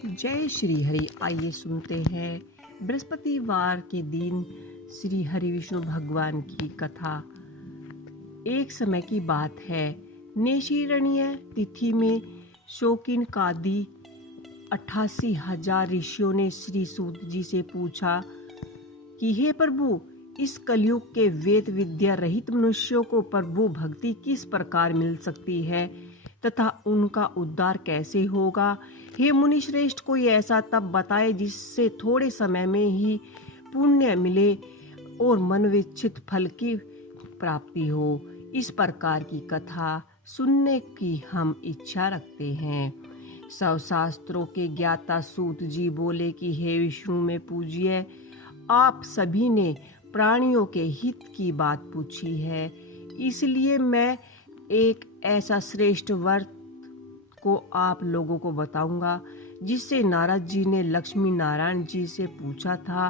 जय श्री हरि। आइए सुनते हैं बृहस्पतिवार के दिन श्री हरि विष्णु भगवान की कथा। एक समय की बात है, नेशिरण्य तिथि में शौकिन कादी 88,000 ऋषियों ने श्री सूत जी से पूछा कि हे प्रभु, इस कलयुग के वेद विद्या रहित मनुष्यों को प्रभु भक्ति किस प्रकार मिल सकती है तथा उनका उद्धार कैसे होगा। हे मुनि श्रेष्ठ, कोई ऐसा तप बताए जिससे थोड़े समय में ही पुण्य मिले और मनविच्छित फल की प्राप्ति हो। इस प्रकार की कथा सुनने की हम इच्छा रखते हैं। सब शास्त्रों के ज्ञाता सूत जी बोले कि हे विष्णु में पूज्य, आप सभी ने प्राणियों के हित की बात पूछी है, इसलिए मैं एक ऐसा श्रेष्ठ व्रत को आप लोगों को बताऊंगा जिससे नारद जी ने लक्ष्मी नारायण जी से पूछा था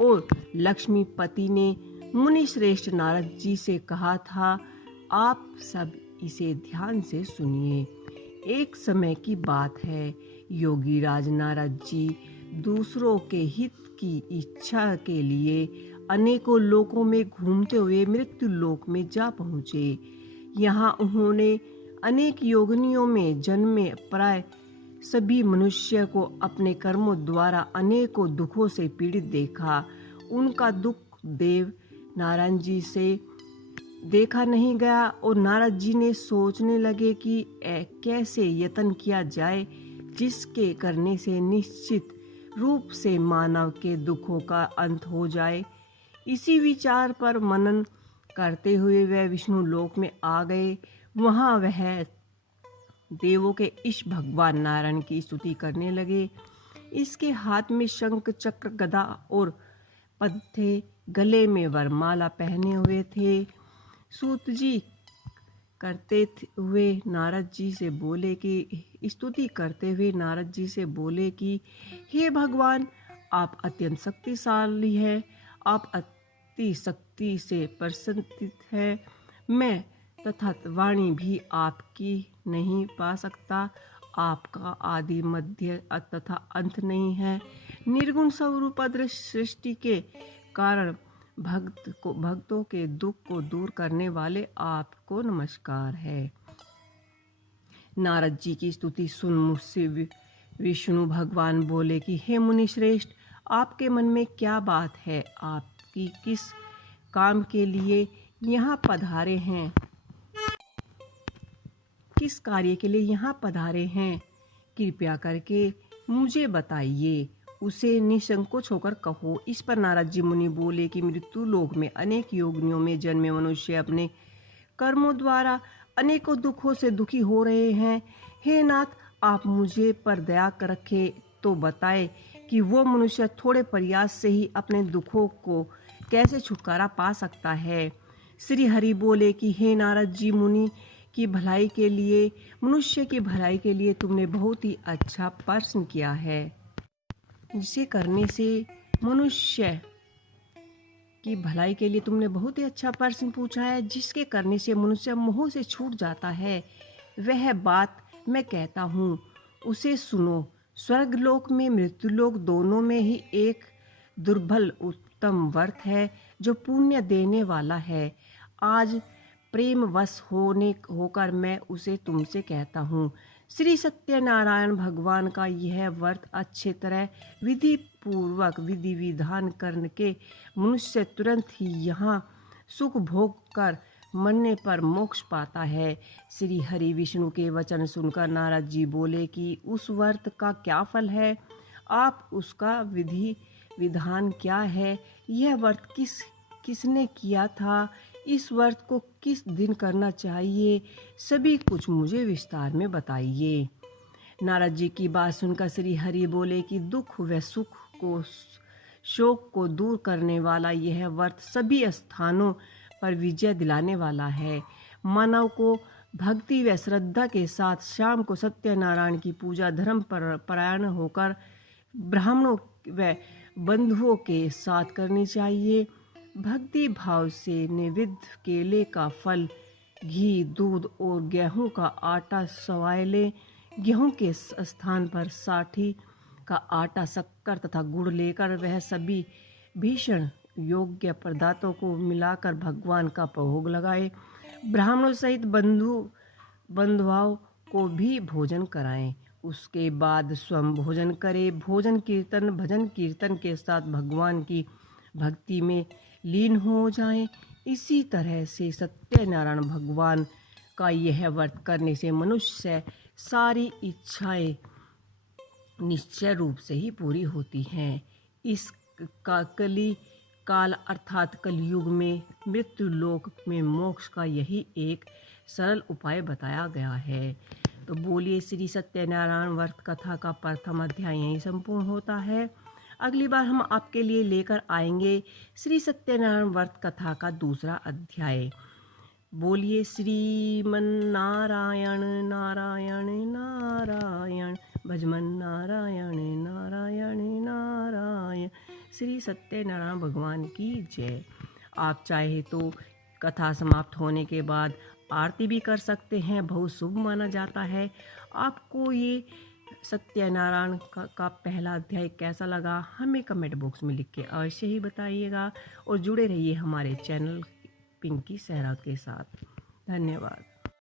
और लक्ष्मीपति ने मुनि श्रेष्ठ नारद जी से कहा था। आप सब इसे ध्यान से सुनिए। एक समय की बात है, योगी राज नारद जी दूसरों के हित की इच्छा के लिए अनेकों लोकों में घूमते हुए मृत्यु लोक में जा पहुँचे। यहाँ उन्होंने अनेक योगिनियों में जन्मे प्राय सभी मनुष्य को अपने कर्मों द्वारा अनेकों दुखों से पीड़ित देखा। उनका दुख देव नारायण जी से देखा नहीं गया और नारद जी ने सोचने लगे कि कैसे यत्न किया जाए जिसके करने से निश्चित रूप से मानव के दुखों का अंत हो जाए। इसी विचार पर मनन करते हुए वह विष्णु लोक में आ गए। वहां वह देवों के ईश भगवान नारायण की स्तुति करने लगे। इसके हाथ में शंख चक्र गदा और पद्म थे, गले में वरमाला पहने हुए थे। सूत जी करते हुए नारद जी से बोले कि स्तुति करते हुए नारद जी से बोले कि हे भगवान, आप अत्यंत शक्तिशाली हैं, आप अति शक्ति से प्रसन्नित है। मैं तथा वाणी भी आपकी नहीं पा सकता। आपका आदि मध्य तथा अंत नहीं है। निर्गुण स्वरूप सृष्टि के कारण भक्तों के दुख को दूर करने वाले आपको नमस्कार है। नारद जी की स्तुति सुन मुझसे विष्णु भगवान बोले कि हे मुनि श्रेष्ठ, आपके मन में क्या बात है? आपकी किस काम के लिए यहाँ पधारे हैं? किस कार्य के लिए यहाँ पधारे हैं? कृपया करके मुझे बताइए, उसे निसंकोच होकर कहो। इस पर नारद जी मुनि बोले कि मृत्यु लोक में अनेक योगियों में जन्मे मनुष्य अपने कर्मों द्वारा अनेकों दुखों से दुखी हो रहे हैं। हे नाथ, आप मुझे पर दया कर रखे तो बताए कि वो मनुष्य थोड़े प्रयास से ही अपने दुखों को कैसे छुटकारा पा सकता है। श्री हरि बोले कि हे नारद जी, मुनि की भलाई के लिए, मनुष्य की भलाई के लिए तुमने बहुत ही अच्छा प्रश्न किया है। जिसे करने से मनुष्य की भलाई के लिए तुमने बहुत ही अच्छा प्रश्न पूछा है, जिसके करने से मनुष्य मोह से छूट जाता है। वह बात मैं कहता हूँ, उसे सुनो। स्वर्गलोक में मृत्युलोक दोनों में ही एक दुर्लभ उत्तम व्रत है जो पुण्य देने वाला है। आज प्रेम वश होकर मैं उसे तुमसे कहता हूँ। श्री सत्यनारायण भगवान का यह व्रत अच्छे तरह विधि पूर्वक विधि विधान करके मनुष्य तुरंत ही यहाँ सुख भोग कर मरने पर मोक्ष पाता है। श्री हरि विष्णु के वचन सुनकर नारद जी बोले कि उस व्रत का क्या फल है? आप उसका विधि विधान क्या है? यह व्रत किसने किया था? इस व्रत को किस दिन करना चाहिए? सभी कुछ मुझे विस्तार में बताइए। नारद जी की बात सुनकर श्री हरि बोले कि दुख व सुख को शोक को दूर करने वाला यह व्रत सभी स्थानों पर विजय दिलाने वाला है। मानव को भक्ति व श्रद्धा के साथ शाम को सत्यनारायण की पूजा धर्म परायण होकर ब्राह्मणों व बंधुओं के साथ करनी चाहिए। भक्ति भाव से निवेद्य केले का फल, घी, दूध और गेहूं का आटा सवाए लें। गेहूं के स्थान पर साठी का आटा, शक्कर तथा गुड़ लेकर वह सभी भीषण योग्य पदार्थों को मिलाकर भगवान का भोग लगाए। ब्राह्मणों सहित बंधुओं को भी भोजन कराएं। उसके बाद स्वयं भोजन करें। भोजन कीर्तन भजन कीर्तन के साथ भगवान की भक्ति में लीन हो जाएं। इसी तरह से सत्यनारायण भगवान का यह व्रत करने से मनुष्य सारी इच्छाएं निश्चय रूप से ही पूरी होती हैं। इस कली काल अर्थात कलयुग में मृत्यु लोक में मोक्ष का यही एक सरल उपाय बताया गया है। तो बोलिए श्री सत्यनारायण व्रत कथा का प्रथम अध्याय यहीं संपूर्ण होता है। अगली बार हम आपके लिए लेकर आएंगे श्री सत्यनारायण व्रत कथा का दूसरा अध्याय। बोलिए श्रीमन नारायण नारायण नारायण, भजमन नारायण नारायण नारायण। श्री सत्यनारायण भगवान की जय। आप चाहे तो कथा समाप्त होने के बाद आरती भी कर सकते हैं, बहुत शुभ माना जाता है। आपको ये सत्यनारायण का पहला अध्याय कैसा लगा हमें कमेंट बॉक्स में लिख के अवश्य ही बताइएगा और जुड़े रहिए हमारे चैनल पिंकी सहरावत के साथ। धन्यवाद।